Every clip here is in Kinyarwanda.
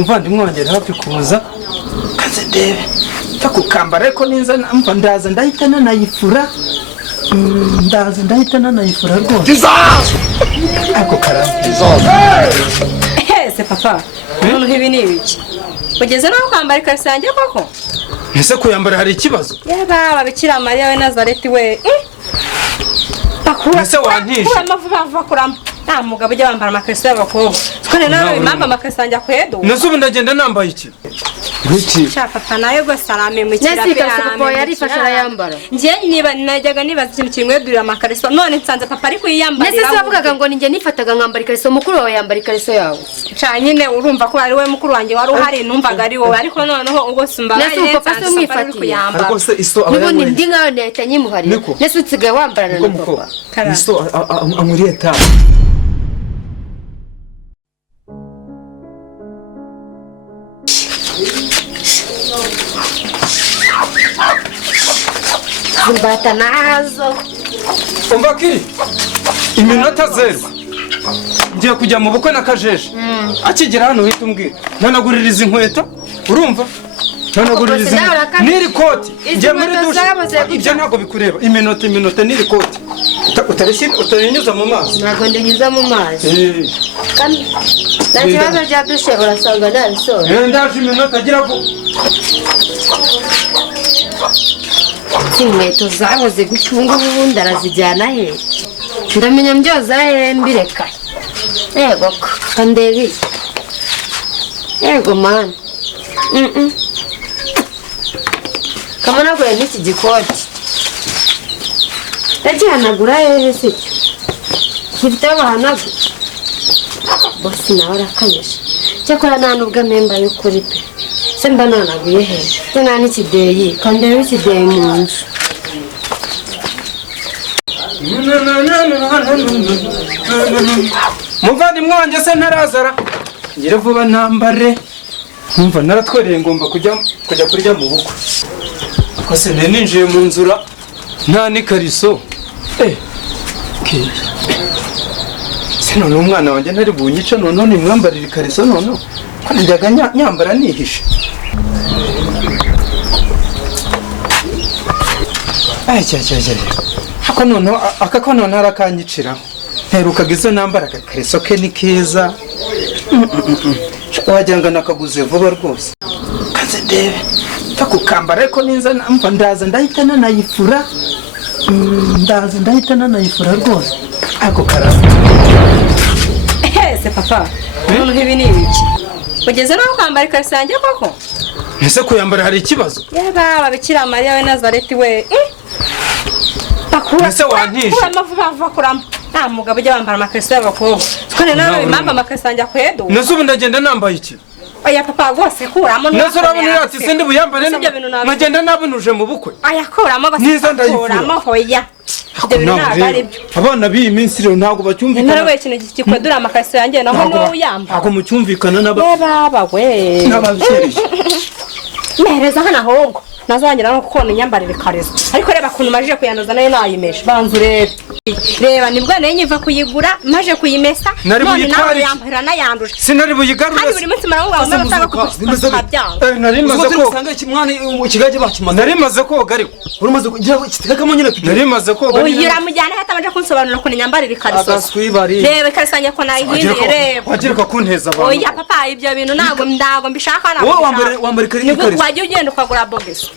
Umuvandimwe wanjye hafi kuza kaze ndebe takukambara ariko ninza mva ndaza ndahita nanayifura rwose ako karamba ese papa none ibi ni ibiki ugeze no kwambara ikariso yanjye koko ese kuyambara hari ikibazo yaba Bikira Mariya we Nazareti we ese wantishe amavuva kuramba nta mugabo ujya wambara amakariso y'abakobwa twone nawe impamvu amakariso yanjye akwedo nase ubu ndagenda nambaye iki Ruki cha papa nayo gose aramemukira pe papa yarifasha arayambara ngiye niba najyaga nibaza ikintu kimwedurira amakariso none nsanze papa ari kuyiyambarira nese savugaga ngo ninjye nifataga nkambara ikariso mukuru wawe yambara ikariso yawe cha nyine urumva ko ari we mukuru wanjye wari uhari numvaga ari wowe ariko noneho ubwo simba nese papa se umwifatiye ariko se iso aba nibo ndi ngaho neta nyimuhari nese utsigaye wambarana na papa iso amuriye ta Zimbata nazo umva kiri iminota 0 ngiye kujya mu bukwe na Kajeje akigera hano uhita umbwira ntanaguririza inkweto urumva ntanaguririza niri koti ngiye muri dushe ibyo ntago bikureba iminota niri koti utarinyuza mu mazi ntago ndinyuza mu mazi kandi ndakibazo cya dushe urasanga nabisoje ndaje iminota agira ko inkweto zahoze gucunga ubundi arazijyana he ndamenya mbyoza he mbireka yego kandebi yego man kamana gwe n'iki gikoti ndagihanagura hehe se gifite abahanagu bosi nawe arakanyesha cyakora nta nubwo amemba y'ukuri pe se mba nanaguye hehe se nta n'ikideyi kandebi ikideyi mu nzu muvandimwe wanjye se ntarazara ngire vuba ntambare nkumva naratwereye ngomba kujya kurya mu bukwe kose ninjiye mu nzura nta n'ikariso se none umwana wanjye ntari bunyice noneho nimwambarira ikariso noneho ko najyaga nyambara nihishe ako noneho arakanyiciraho nterukaga izo nambara agakariso ke ni keza wagira ngo nakaguze vuba rwose kaze ndebe takukambara ariko ninza mva ndaza ndahita nanayifura rwose ako karamba ese papa none ibi ni ibiki ugeze no kwambara ikariso yanjye koko ese kuyambara hari ikibazo yaba Bikira Mariya we Nazareti we ese wantishe amavuva kuramba nta mugabo ujya wambara amakariso y'abakobwa twone nawe impamvu amakariso yanjye akwedo nase ubu ndagenda nambaye iki oya papa gose kuramo nase urabona ati sindi buyambare nkagenda nabunuje mu bukwe aya kuramo gose niza ndayifura hoya abana b'iyi minsi rero ntabwo bacyumvikana narawe ikintu gikwedura amakariso yanjye naho niwe uyamba ntabwo mucyumvikana baba we n'ababyeyi mereza hano ahubwo nazangira no kubona inyambarire ikariso ariko reba kuntu majije kuyanduza nayo nayimesha banzu reba nibwo nayo nyiva kuyigura maje kuyimesa none nawe yambara nayanduje sinari buyigarure kandi buri munsi maravuga ngo ndasanga kubyanga nari maze ko usanga ikimwana ikigaje bakimaze nari maze koga ariko urumaze kugira kitegekamo nyine nari maze koga uyira mujyana hatamanje kunsobanurira ko inyambarire ikariso reba ikariso yanjye ko nayihinduye reba wagira kunteza abantu oya papa ibyo bintu ntago mbishaka ntabwo wowe wambara ikariso wajya ugenda ukagura bogeso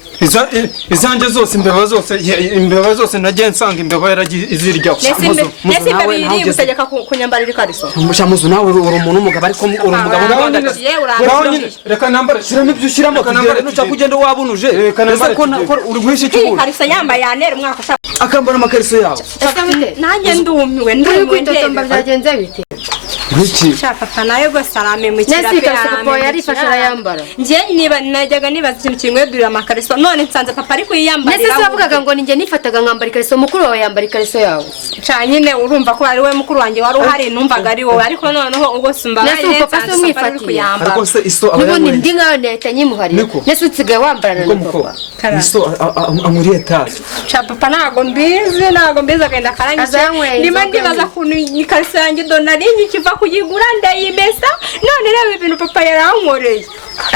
izanjye zose imbeba zose nagiye nsanga imbeba izirya nese imbeba iri gutegeka kunyambarira ikariso mushamuzu nawe uri umuntu w'umugabo ariko uri umugabo reka nambare shiramo ibyo ushyiramo kugira nushaka ugenda wabunuje ese ko uri guhisha icyo ubura ikariso yambaye yanera umwaka ushaka akambara amakariso yawe nanjye ndumiwe kwitotomba byagenze bite Ruki papa nayo gose aramemukira pe papa yarifasha arayambara ngiye niba najyaga nibaza ikintu kimwedurira amakariso none nsanze papa ari kuyiyambarira nese savugaga ngo ninjye nifataga nkambara ikariso mukuru wawe yambara ikariso yawe cha nyine urumva ko ari we mukuru wanjye wari uhari numvaga ari wowe ariko noneho ubwo simba nese papa se umwifatiye ariko se iso aba nibo ndi ngaho neta nyimuhari nese utsigaye wambarana na papa iso amuriye tazi cha papa ntago mbizi agenda karangije ndimo ndibaza kuntu ikariso yanjye donari nkikiva kuyigura ndayimesa none reba ibintu papa yarankoreye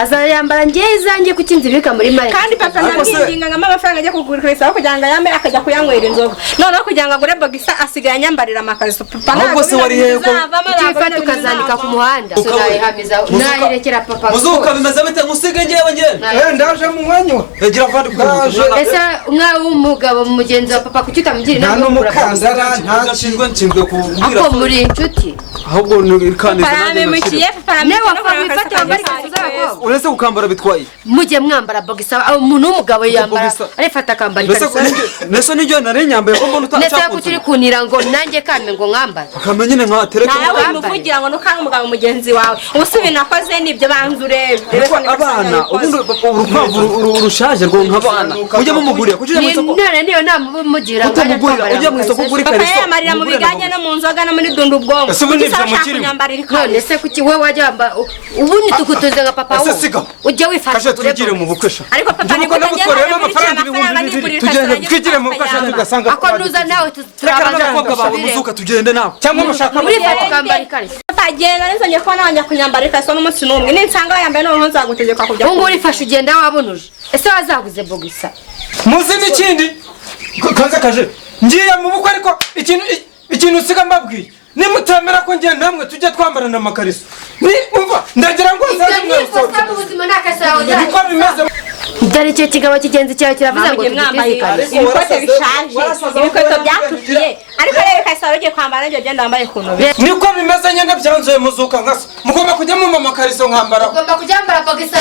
azayambara njye izanjye kukinzibika muri mare kandi papa namwinginga ngama amafaranga ajya kugura isaho kugira ngo yame akajya kuyanywera inzoga noneho kugira ngo agure bogisa asigaye anyambarira amakariso papa ahubwo se wari hehe ko ukifata ukazandika ku muhanda tunayihamiza nayirekera papa muzuka bimeze bite musige ngewe ndaje mu mwanya gira vandi ku ese umwe w'umugabo mugenzi wa papa kuki utamugira inama yo kumukandara nshinzwe kubwira ako muri inshuti ahubwo kandi paramemukiye uretse gukambara bitwaye mujye mwambara bogisa umuntu w'umugabo yambara arifata akambara ikariso nese nijyo nari nyambaye ko mbona nese kuturi kunira ngo nanjye kame ngo mwambara akame nyine nka tereka nawe umuvugira ngo nukanga umugabo mugenzi wawe ubusubi nakoze nibyo banze urebe abana ubundi urukwavu rushaje rwo nk'abana ujye mumugurira kuki ujye mu none niyo namugira ujye mu isoko kuri kariso papa yamarira mu biganye no mu nzoga no muri dundu ubwongo ese ubundi ibyo mukiri none se kuki we wajya wamba ubundi tukutuze nka papa ese siga ujye wifasha kashe twigire mu bukesha ariko papa niko nagukorera amafaranga ibihumbi tugende twigire mu bukesha tugasanga ako nuza nawe turabanza abakobwa bawe muzuka tugende nawe cyangwa mushaka muri fata kambara ikariso papa genda nizonye ko nabanya kunyambara ikariso n'umunsi n'umwe ninsanga yambaye none nzagutegeka kujya ubu nguri fasha ugenda wabonuje ese wazaguze bogisa muzi n'ikindi kanza kaje ngiye mu bukwe ariko ikintu usiga mbabwiye nimutemera ko ngiye namwe tujye twambarana amakariso ni umva ndagira ngo uzaze niko bimeze dore icyo kigabo kigenzi cyawe kiravuze ngo mwambaye ibikote bishaje ibikoto byatukiye ariko rero ikariso ugiye kwambara nabyo genda wambaye ku ntobe niko bimeze nyine byanzuye muzuka nkasa mugomba kujya mu amakariso nkambara ugomba kujya wambara bogisa